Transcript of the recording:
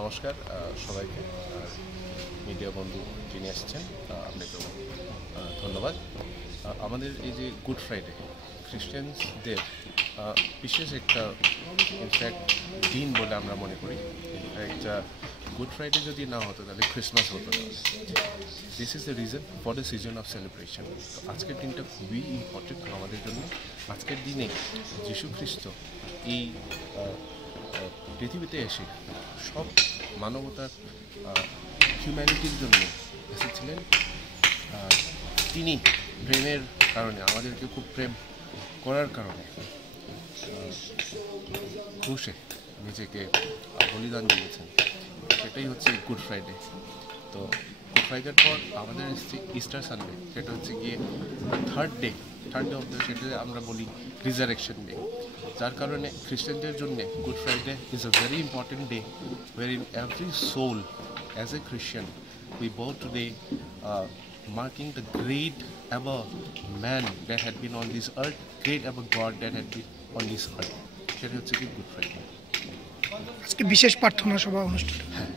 নমস্কার সবাইকে, মিডিয়া বন্ধু যিনি আসছেন আপনাকেও ধন্যবাদ। আমাদের এই যে গুড ফ্রাইডে খ্রিস্টানদের বিশেষ একটা ইনফ্যাক্ট দিন বলে আমরা মনে করি। ইনফ্যাক্ট গুড ফ্রাইডে যদি না হতো তাহলে ক্রিসমাস হতো না। This is the reason for the season of celebration. তো আজকের দিনটা খুবই ইম্পর্টেন্ট আমাদের জন্য। আজকের দিনে যীশু খ্রিস্ট এই পৃথিবীতে এসে সব মানবতার হিউম্যানিটির জন্য এসেছিলেন। তিনি প্রেমের কারণে, আমাদেরকে খুব প্রেম করার কারণে ক্রুশে নিজেকে বলিদান দিয়েছেন। সেটাই হচ্ছে গুড ফ্রাইডে। তো গুড ফ্রাইডের পর আমাদের এসেছে ইস্টার সানডে, সেটা হচ্ছে গিয়ে থার্ড ডে অফ দ্য, সেটা আমরা বলি রিজারেকশন ডে। যার কারণে খ্রিস্টানদের জন্য Good Friday is a very important day where in every soul as a Christian we bow today, marking the great ever man that had been on this earth, great ever God that had been on this earth. সেটা হচ্ছে কি good Friday. আজকে বিশেষ প্রার্থনা সভা অনুষ্ঠান। হ্যাঁ,